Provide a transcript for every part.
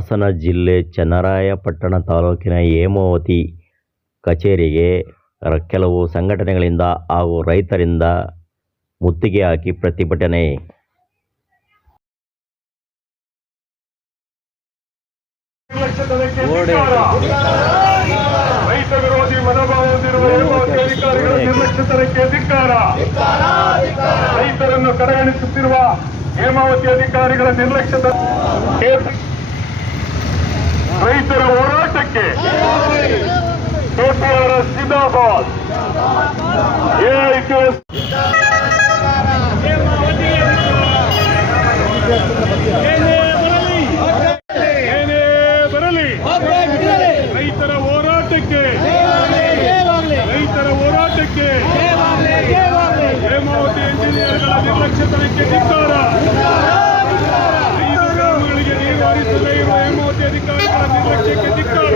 ಹಾಸನ ಜಿಲ್ಲೆ ಚನ್ನರಾಯಪಟ್ಟಣ ತಾಲೂಕಿನ ಹೇಮಾವತಿ ಕಚೇರಿಗೆ ಕೆಲವು ಸಂಘಟನೆಗಳಿಂದ ಹಾಗೂ ರೈತರಿಂದ ಮುತ್ತಿಗೆ ಹಾಕಿ ಪ್ರತಿಭಟನೆ. ರೈತ ವಿರೋಧಿ ಮನೋಭಾವ ಹೊಂದಿರುವ ಅಧಿಕಾರಿಗಳ ನಿರ್ಲಕ್ಷ್ಯತನಕ್ಕೆ ಧಿಕ್ಕಾರ ರೈತರನ್ನು ಕಡೆಗಣಿಸುತ್ತಿರುವ ಹೇಮಾವತಿ ಅಧಿಕಾರಿಗಳ ನಿರ್ಲಕ್ಷ್ಯದ ರೈತರ ಹೋರಾಟಕ್ಕೆ ಕೆಪಿಆರ್ ಜಿಂದಾಬಾದ್. ಎಸ್ ಏನೇ ಬರಲಿ ಏನೇ ಬರಲಿ ರೈತರ ಹೋರಾಟಕ್ಕೆ ರೈತರ ಹೋರಾಟಕ್ಕೆ ಹೇಮಾವತಿ ಇಂಜಿನಿಯರ್ಗಳ ನಿರ್ಲಕ್ಷ್ಯತನಕ್ಕೆ ಧಿಕ್ಕಾರ. ಇರುವ ಹೇಮಾವತಿ ಅಧಿಕಾರಿಗಳ ನಿರ್ಲಕ್ಷ್ಯಕ್ಕೆ ಧಿಕ್ಕಾರ.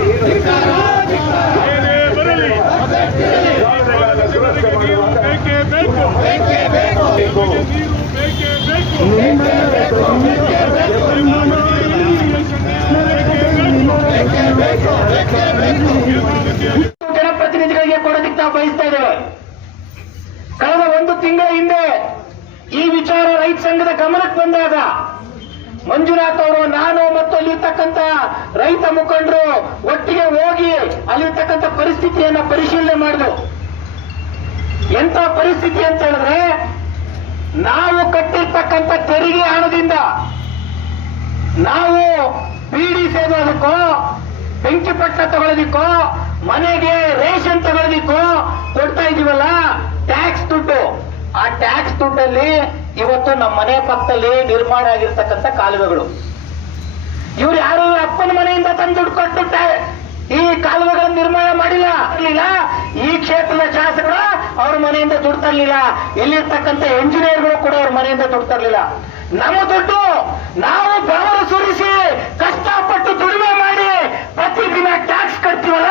ಏನೇ ಬರಲಿ ಈ ಭಾಗದ ಜನರಿಗೆ ನೀರು ಬೇಕೇ ಬೇಕು. ನಮಗೆ ನೀರು ಬೇಕೇ ಬೇಕು. ಜನಪ್ರತಿನಿಧಿಗಳಿಗೆ ಕೊಡೋದಿಕ್ಕೆ ನಾವು ಬಯಸ್ತಾ ಇದ್ದೇವೆ. ಕಳೆದ ಒಂದು ತಿಂಗಳ ಹಿಂದೆ ಈ ವಿಚಾರ ರೈತ ಸಂಘದ ಗಮನಕ್ಕೆ ಬಂದಾಗ ಮಂಜುನಾಥ್ ಅವರು, ನಾನು ಮತ್ತು ಅಲ್ಲಿರ್ತಕ್ಕಂಥ ರೈತ ಮುಖಂಡರು ಒಟ್ಟಿಗೆ ಹೋಗಿ ಅಲ್ಲಿರ್ತಕ್ಕಂಥ ಪರಿಸ್ಥಿತಿಯನ್ನ ಪರಿಶೀಲನೆ ಮಾಡಿದ್ರು ಎಂತ ಪರಿಸ್ಥಿತಿ ಅಂತ ಹೇಳಿದ್ರೆ, ನಾವು ಕಟ್ಟಿರ್ತಕ್ಕಂಥ ತೆರಿಗೆ ಹಣದಿಂದ ನಾವು ಬೀಡಿ ಸೇದೋದಕ್ಕೋ ಬೆಂಕಿ ಪಟ್ಟ ತಗೊಳ್ಳೋದಿಕ್ಕೋ ಮನೆಗೆ ರೇಷನ್ ತಗೊಳ್ಳೋದಿಕ್ಕೋ ಕೊಡ್ತಾ ಇದೀವಲ್ಲ, ಟ್ಯಾಕ್ಸ್ ದುಡ್ಡು. ಆ ಟ್ಯಾಕ್ಸ್ ದುಡ್ಡಲ್ಲಿ ಇವತ್ತು ನಮ್ಮ ಮನೆ ಪಕ್ಕದಲ್ಲಿ ನಿರ್ಮಾಣ ಆಗಿರ್ತಕ್ಕಂಥ ಕಾಲುವೆಗಳು. ಇವ್ರು ಯಾರು? ಅಪ್ಪನ ಮನೆಯಿಂದ ತಂದು ದುಡ್ಡು ಈ ಕಾಲುವೆಗಳನ್ನು ನಿರ್ಮಾಣ ಮಾಡಿಲ್ಲ ಈ ಕ್ಷೇತ್ರದ ಶಾಸಕರು ಅವ್ರ ಮನೆಯಿಂದ ದುಡ್ಡು ತರಲಿಲ್ಲ. ಇಲ್ಲಿರ್ತಕ್ಕಂಥ ಎಂಜಿನಿಯರ್ಗಳು ಕೂಡ ಅವ್ರ ಮನೆಯಿಂದ ದುಡ್ಡು ತರಲಿಲ್ಲ. ನಮ್ಮ ದುಡ್ಡು ನಾವು ಬೆವರು ಸುರಿಸಿ ಕಷ್ಟಪಟ್ಟು ದುಡಿಮೆ ಮಾಡಿ ಪ್ರತಿದಿನ ಟ್ಯಾಕ್ಸ್ ಕಟ್ತೀವಲ್ಲ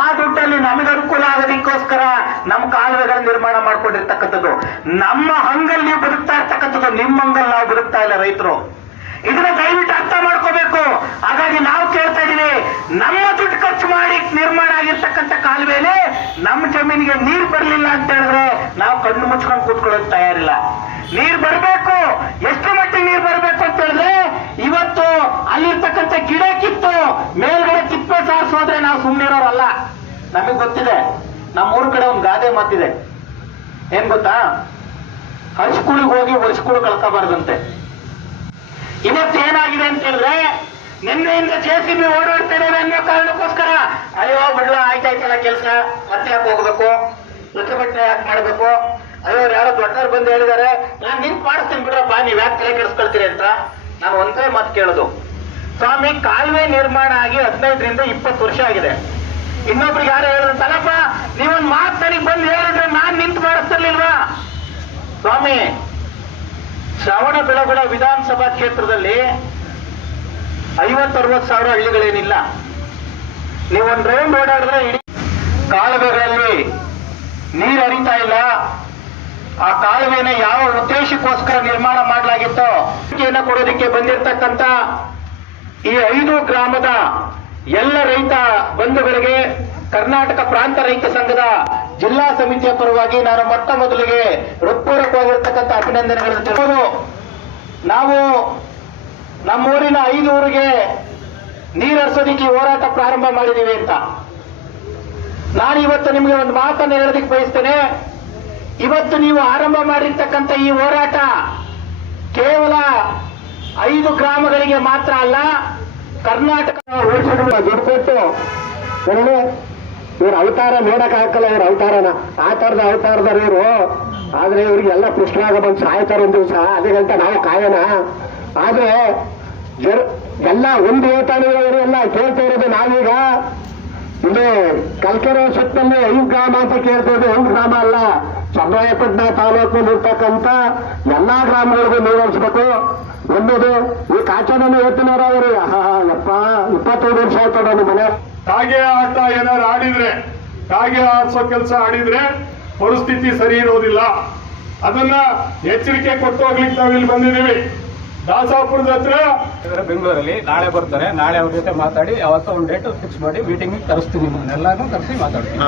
ಆ ದುಡ್ಡಲ್ಲಿ ನಮಗೆ ಅನುಕೂಲ ಆಗೋದಕ್ಕೋಸ್ಕರ ನಮ್ಮ ಕಾಲುವೆಗಳ ನಿರ್ಮಾಣ ಮಾಡ್ಕೊಂಡಿರ್ತಕ್ಕಂಥದ್ದು, ನಮ್ಮ ಹಂಗಲ್ಲಿ ನೀವು ಬದುಕ್ತಾ ಇರ್ತಕ್ಕಂಥದ್ದು, ನಿಮ್ಮ ಹಂಗಲ್ಲಿ ನಾವು ಬದುಕ್ತಾ ಇಲ್ಲ ರೈತರು. ಇದನ್ನ ದಯವಿಟ್ಟು ಅರ್ಥ ಮಾಡ್ಕೋಬೇಕು. ಹಾಗಾಗಿ ನಾವು ಕೇಳ್ತಾ ಇದೀವಿ ನಮ್ಮ ದುಡ್ಡು ಖರ್ಚು ಮಾಡಿ ನಿರ್ಮಾಣ ಆಗಿರ್ತಕ್ಕಂಥ ಕಾಲುವೆಯಲ್ಲಿ ನಮ್ಮ ಜಮೀನಿಗೆ ನೀರು ಬರಲಿಲ್ಲ ಅಂತ ಹೇಳಿದ್ರೆ ನಾವು ಕಣ್ಣು ಮುಚ್ಕೊಂಡು ಕೂತ್ಕೊಳ್ಳೋಕೆ ತಯಾರಿಲ್ಲ. ನೀರು ಬರಬೇಕು, ಎಷ್ಟು ಮಟ್ಟಿಗೆ ನೀರು ಬರಬೇಕು ಅಂತ ಹೇಳಿದ್ರೆ, ಇವತ್ತು ಅಲ್ಲಿರ್ತಕ್ಕಂಥ ಗಿಡ ಕಿತ್ತು ಮೇಲ್ಗಡೆ ತಿಪ್ಪೆ ಸಾರಿಸೋದ್ರೆ ನಾವು ಸುಮ್ಮನೆ ಇರೋರಲ್ಲ ನಮಗೆ ಗೊತ್ತಿದೆ ನಮ್ಮ ಊರ್ ಗಾದೆ ಮಾತಿದೆ ಏನ್ ಗೊತ್ತಾ? ಹಚ್ಕುಳಿಗೆ ಹೋಗಿ ವರ್ಷಕುಳು ಕಳ್ಕೋಬಾರ್ದಂತೆ. ಇವತ್ತು ಏನಾಗಿದೆ ಅಂತ ಹೇಳಿದ್ರೆ ನಿನ್ನೆಯಿಂದ ಜೆ ಸಿ ಬಿ ಓಡಾಡ್ತೇನೆ ಅನ್ನೋ ಕಾರಣಕ್ಕೋಸ್ಕರ, ಅಯ್ಯೋ ಬಿಡ್ಲ, ಆಯ್ತಾಯ್ತಲ್ಲ ಕೆಲಸ, ಮತ್ತೆ ಯಾಕೆ ಹೋಗ್ಬೇಕು? ಪ್ರತಿಭಟನೆ ಯಾಕೆ ಮಾಡ್ಬೇಕು? ಅಯ್ಯೋ, ಯಾರೋ ದೊಡ್ಡವ್ರು ಬಂದು ಹೇಳಿದಾರೆ, ನಾನು ನಿನ್ ಮಾಡಿಸ್ತೀನಿ ಬಿಡ್ರಪ್ಪ, ನೀವ್ ಯಾಕೆ ತಲೆ ಕೆಡಿಸ್ಕೊಳ್ತೀರಿ ಅಂತ. ನಾನು ಒಂದೇ ಮಾತು ಕೇಳೋದು. ಸ್ವಾಮಿ, ಕಾಲುವೆ ನಿರ್ಮಾಣ ಆಗಿ ಹದಿನೈದರಿಂದ ಇಪ್ಪತ್ತು ವರ್ಷ ಆಗಿದೆ. ಇನ್ನೊಬ್ರು ಯಾರು ಹೇಳಿದ್ರು ತಲಪ್ಪ ನನಗೆ ಬಂದು ಹೇಳಿದ್ರೆ ನಾನ್ ನಿಂತು ಮಾಡಿಸ್ತಿರ್ಲಿಲ್ವಾ ಸ್ವಾಮಿ, ಶ್ರಾವಣ ಬೆಳಗುಡ ವಿಧಾನಸಭಾ ಕ್ಷೇತ್ರದಲ್ಲಿ ಐವತ್ತರವತ್ತು ಸಾವಿರ ಹಳ್ಳಿಗಳೇನಿಲ್ಲ. ನೀವೊಂದು ರೌಂಡ್ ಓಡಾಡಿದ್ರೆ ಇಡೀ ಕಾಲುವೆಗಳಲ್ಲಿ ನೀರು ಹರಿತಾ ಇಲ್ಲ. ಆ ಕಾಲುವೆನ ಯಾವ ಉದ್ದೇಶಕ್ಕೋಸ್ಕರ ನಿರ್ಮಾಣ ಮಾಡಲಾಗಿತ್ತೋ ಕೊಡೋದಕ್ಕೆ ಬಂದಿರತಕ್ಕಂತ ಈ ಐದು ಗ್ರಾಮದ ಎಲ್ಲ ರೈತ ಬಂಧುಗಳಿಗೆ ಕರ್ನಾಟಕ ಪ್ರಾಂತ ರೈತ ಸಂಘದ ಜಿಲ್ಲಾ ಸಮಿತಿಯ ಪರವಾಗಿ ನಾನು ಮೊಟ್ಟ ಮೊದಲಿಗೆ ಹೃತ್ಪೂರ್ವಕವಾಗಿರ್ತಕ್ಕಂಥ ಅಭಿನಂದನೆಗಳನ್ನು ತಿಳಿಸೋದು ನಾವು ನಮ್ಮೂರಿನ ಐದು ಊರಿಗೆ ನೀರು ಹೋರಾಟ ಪ್ರಾರಂಭ ಮಾಡಿದ್ದೀವಿ ಅಂತ. ನಾನು ಇವತ್ತು ನಿಮಗೆ ಒಂದು ಮಾತನ್ನು ಹೇಳೋದಕ್ಕೆ ಬಯಸ್ತೇನೆ. ಇವತ್ತು ನೀವು ಆರಂಭ ಮಾಡಿರ್ತಕ್ಕಂಥ ಈ ಹೋರಾಟ ಕೇವಲ ಐದು ಗ್ರಾಮಗಳಿಗೆ ಮಾತ್ರ ಅಲ್ಲ ಕರ್ನಾಟಕ ದುಡ್ಡು ಕೊಟ್ಟು ಒಳ್ಳೆ ಇವ್ರ ಅವತಾರ ನೋಡಕ್ ಹಾಕಲ್ಲ ಇವ್ರ ಅವತಾರನ. ಆ ತರದ ಅವತಾರದವ್ರು ಇವರು. ಆದ್ರೆ ಇವ್ರಿಗೆಲ್ಲ ಕೃಷ್ಣಾಗ ಬಂದು ಸಾಯ್ತಾರ ಒಂದ್ ದಿವಸ. ಅದೇ ಅಂತ ನಾವು ಕಾಯೋಣ ಆದ್ರೆ ಜರ್ ಎಲ್ಲ ಒಂದು ಇವರು ಎಲ್ಲ ಕೇಳ್ತಾ ಇರೋದು ನಾವೀಗ. ಇದು ಕಲ್ಕೆರೆ ಸುತ್ತಲ್ಲಿ ಐದು ಗ್ರಾಮ ಅಂತ ಕೇಳ್ತಾ ಕೇಳ್ತೇವೆ ಐದು ಗ್ರಾಮ ಅಲ್ಲ. ಚನ್ನರಾಯಪಟ್ಟಣ ತಾಲೂಕು ಇರ್ತಕ್ಕಂಥ ಎಲ್ಲಾ ಗ್ರಾಮಗಳಿಗೂ ನಿರ್ವಹಿಸ್ಬೇಕು ಒಂದದು ಈ ಕಾಚನನ್ನು ಹೇಳ್ತಿನಾರ ಅವರು. ಯಪ್ಪ, ಇಪ್ಪತ್ತೈದು ವರ್ಷ ನಮ್ಮ ಮನೆ ಕಾಗೆ ಆಟ ಏನಾರು ಆಡಿದ್ರೆ ಕಾಗೆ ಆಡಿಸೋ ಕೆಲಸ ಆಡಿದ್ರೆ ಪರಿಸ್ಥಿತಿ ಸರಿ ಇರೋದಿಲ್ಲ. ಅದನ್ನ ಎಚ್ಚರಿಕೆ ಕೊಟ್ಟು ಹೋಗ್ಲಿಕ್ಕೆ ನಾವು ಇಲ್ಲಿ ಬಂದಿದ್ದೀವಿ. ದಾಸಾಪುರದ ಹತ್ರ ಬೆಂಗಳೂರಲ್ಲಿ. ನಾಳೆ ಬರ್ತಾರೆ. ನಾಳೆ ಅವ್ರ ಜೊತೆ ಮಾತಾಡಿ ಯಾವತ್ತೋ ಒಂದು ಡೇಟ್ ಫಿಕ್ಸ್ ಮಾಡಿ ಮೀಟಿಂಗ್ ಕರೆಸ್ತೀನಿ ನಿಮ್ಮನ್ನೆಲ್ಲಾನು ಕರೆಸಿ ಮಾತಾಡ್ತೀನಿ.